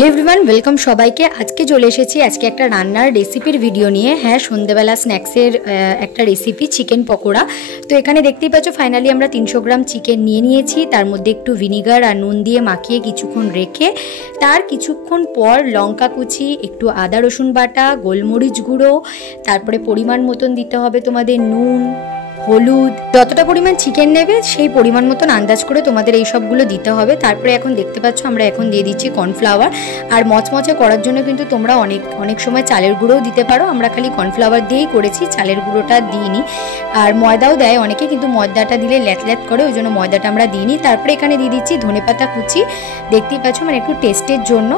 Hello everyone, welcome সবাইকে। আজকে চলে এসেছি আজকে একটা রান্নার রেসিপির ভিডিও নিয়ে। হ্যাঁ, সন্ধ্যেবেলা স্ন্যাক্সের একটা রেসিপি, চিকেন পকোড়া। তো এখানে দেখতেই পাচ্ছ ফাইনালি আমরা 300 গ্রাম চিকেন নিয়ে নিয়েছি। তার মধ্যে একটু ভিনিগার আর নুন দিয়ে মাখিয়ে কিছুক্ষণ রেখে তার কিছুক্ষণ পর লঙ্কা কুচি, একটু আদা রসুন বাটা, গোলমরিচ গুঁড়ো, তারপরে পরিমাণ মতন দিতে হবে তোমাদের নুন, হলুদ, যতটা পরিমাণ চিকেন নেবে সেই পরিমাণ মতন আন্দাজ করে তোমাদের এই সবগুলো দিতে হবে। তারপরে এখন দেখতে পাচ্ছ আমরা এখন দিয়ে দিচ্ছি কর্নফ্লাওয়ার। আর মচমচে করার জন্য কিন্তু তোমরা অনেক সময় চালের গুঁড়োও দিতে পারো। আমরা খালি কর্নফ্লাওয়ার দিয়েই করেছি, চালের গুঁড়োটা দিইনি। আর ময়দাও দেয় অনেকে, কিন্তু ময়দাটা দিলে ল্যাট করে, ওই জন্য ময়দাটা আমরা দিইনি। তারপরে এখানে দিয়ে দিচ্ছি ধনেপাতা কুচি, দেখতেই পাচ্ছ, মানে একটু টেস্টের জন্য।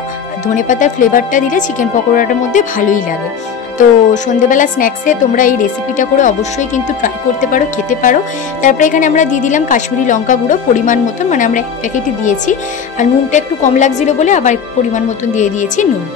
ধনেপাতার ফ্লেভারটা দিলে চিকেন পকোড়াটার মধ্যে ভালোই লাগে। তো সন্ধ্যেবেলা স্ন্যাক্সে তোমরা এই রেসিপিটা করে অবশ্যই কিন্তু ট্রাই করতে পারো, খেতে পারো। তারপরে এখানে আমরা দিয়ে দিলাম কাশ্মীরি লঙ্কা গুঁড়ো পরিমাণ মতন, মানে আমরা 1 প্যাকেটই দিয়েছি। আর নুনটা একটু কম লাগছিল বলে আবার পরিমাণ মতন দিয়ে দিয়েছি নুন।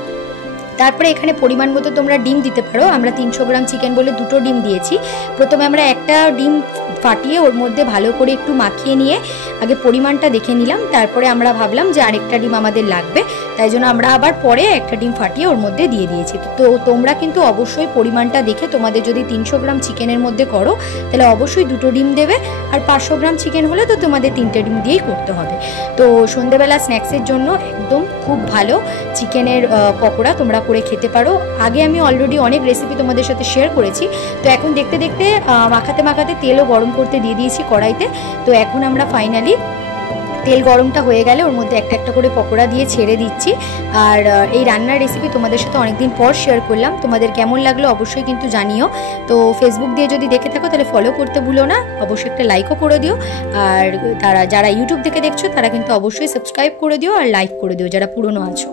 তারপরে এখানে পরিমাণ মতো তোমরা ডিম দিতে পারো। আমরা 300 গ্রাম চিকেন বলে 2টো ডিম দিয়েছি। প্রথমে আমরা একটা ডিম ফাটিয়ে ওর মধ্যে ভালো করে একটু মাখিয়ে নিয়ে আগে পরিমাণটা দেখে নিলাম। তারপরে আমরা ভাবলাম যে আরেকটা ডিম আমাদের লাগবে, তাই জন্য আমরা আবার পরে একটা ডিম ফাটিয়ে ওর মধ্যে দিয়ে দিয়েছি। তো তোমরা কিন্তু অবশ্যই পরিমাণটা দেখে, তোমাদের যদি 300 গ্রাম চিকেনের মধ্যে করো তাহলে অবশ্যই 2টো ডিম দেবে। আর 500 গ্রাম চিকেন হলে তো তোমাদের 3টে ডিম দিয়েই করতে হবে। তো সন্ধ্যেবেলা স্ন্যাক্সের জন্য একদম খুব ভালো চিকেনের পকোড়া তোমরা করে খেতে পারো। আগে আমি অলরেডি অনেক রেসিপি তোমাদের সাথে শেয়ার করেছি। তো এখন দেখতে দেখতে মাখাতে তেলও গরম করতে দিয়ে দিয়েছি কড়াইতে। তো এখন আমরা ফাইনালি তেল গরমটা হয়ে গেলে ওর মধ্যে একটা করে পকোড়া দিয়ে ছেড়ে দিচ্ছি। আর এই রান্নার রেসিপি তোমাদের সাথে অনেকদিন পর শেয়ার করলাম। তোমাদের কেমন লাগলো অবশ্যই কিন্তু জানিও। তো ফেসবুক দিয়ে যদি দেখে থাকো তাহলে ফলো করতে ভুলো না, অবশ্যই একটা লাইকও করে দিও। আর যারা ইউটিউব থেকে দেখছো তারা কিন্তু অবশ্যই সাবস্ক্রাইব করে দিও আর লাইক করে দিও যারা পুরনো আছো।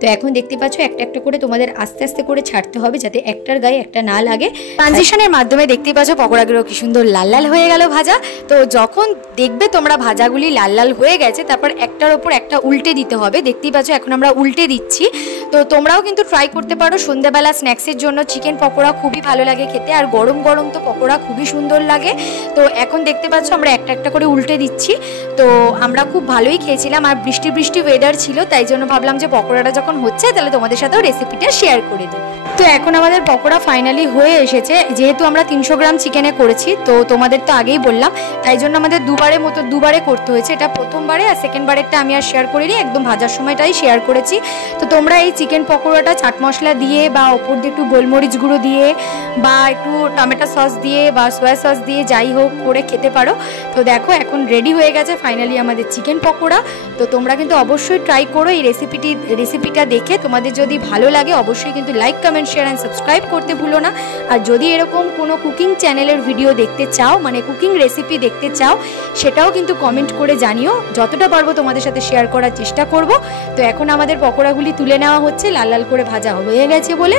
তো এখন দেখতে পাচ্ছ একটা করে তোমাদের আস্তে আস্তে করে ছাড়তে হবে, যাতে একটার গায়ে একটা না লাগে। ট্রানজিশনের মাধ্যমে দেখতেই পাচ্ছ পকোড়াগুলো কি সুন্দর লাল লাল হয়ে গেল ভাজা। তো যখন দেখবে তোমরা ভাজাগুলি লাল লাল হয়ে গেছে, তারপর একটার ওপর একটা উল্টে দিতে হবে। দেখতেই পাচ্ছ এখন আমরা উল্টে দিচ্ছি। তো তোমরাও কিন্তু ট্রাই করতে পারো সন্ধ্যাবেলা স্ন্যাক্সের জন্য। চিকেন পকোড়া খুবই ভালো লাগে খেতে, আর গরম গরম তো পকোড়া খুবই সুন্দর লাগে। তো এখন দেখতে পাচ্ছ আমরা একটা করে উল্টে দিচ্ছি। তো আমরা খুব ভালোই খেয়েছিলাম, আর বৃষ্টি ওয়েদার ছিল, তাই জন্য ভাবলাম যে পকোড়াটা যখন হচ্ছে তাহলে তোমাদের সাথেও রেসিপিটা শেয়ার করে দিই। তো এখন আমাদের পকোড়া ফাইনালি হয়ে এসেছে। যেহেতু আমরা 300 গ্রাম চিকেনে করেছি, তো তোমাদের তো আগেই বললাম, তাই জন্য আমাদের দুবারে করতে হয়েছে। এটা প্রথমবারে, আর সেকেন্ডবারেরটা আমি আর শেয়ার করিনি, একদম ভাজার সময়টাই শেয়ার করেছি। তো তোমরা এই চিকেন পকোড়াটা চাট মশলা দিয়ে বা ওপর দিয়ে একটু গোলমরিচ গুঁড়ো দিয়ে বা একটু টমেটো সস দিয়ে বা সয়া সস দিয়ে যাই হোক করে খেতে পারো। তো দেখো এখন রেডি হয়ে গেছে ফাইনালি আমাদের চিকেন পকোড়া। তো তোমরা কিন্তু অবশ্যই ট্রাই করো এই রেসিপিটা দেখে। তোমাদের যদি ভালো লাগে অবশ্যই কিন্তু like, comment, share and subscribe করতে ভুলো না। আর যদি এরকম কোনো কুকিং চ্যানেলের ভিডিও দেখতে চাও, মানে কুকিং রেসিপি দেখতে চাও, সেটাও কিন্তু কমেন্ট করে জানিও। যতটা পারবো তোমাদের সাথে শেয়ার করার চেষ্টা করব। তো এখন আমাদের পকোড়াগুলি তুলে নেওয়া হচ্ছে, লাল লাল করে ভাজা হয়ে গেছে বলে।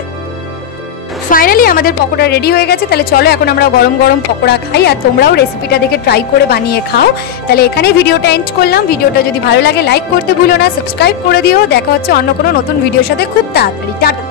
ফাইনালি আমাদের পকোড়া রেডি হয়ে গেছে। তাহলে চলো এখন আমরা গরম গরম পকোড়া খাই, আর তোমরাও রেসিপিটা দেখে ট্রাই করে বানিয়ে খাও। তাহলে এখানেই ভিডিওটা এন্ড করলাম। ভিডিওটা যদি ভালো লাগে লাইক করতে ভুলো না, সাবস্ক্রাইব করে দিও। দেখা হচ্ছে অন্য কোনো নতুন ভিডিওর সাথে খুব তাড়াতাড়ি। টাটা।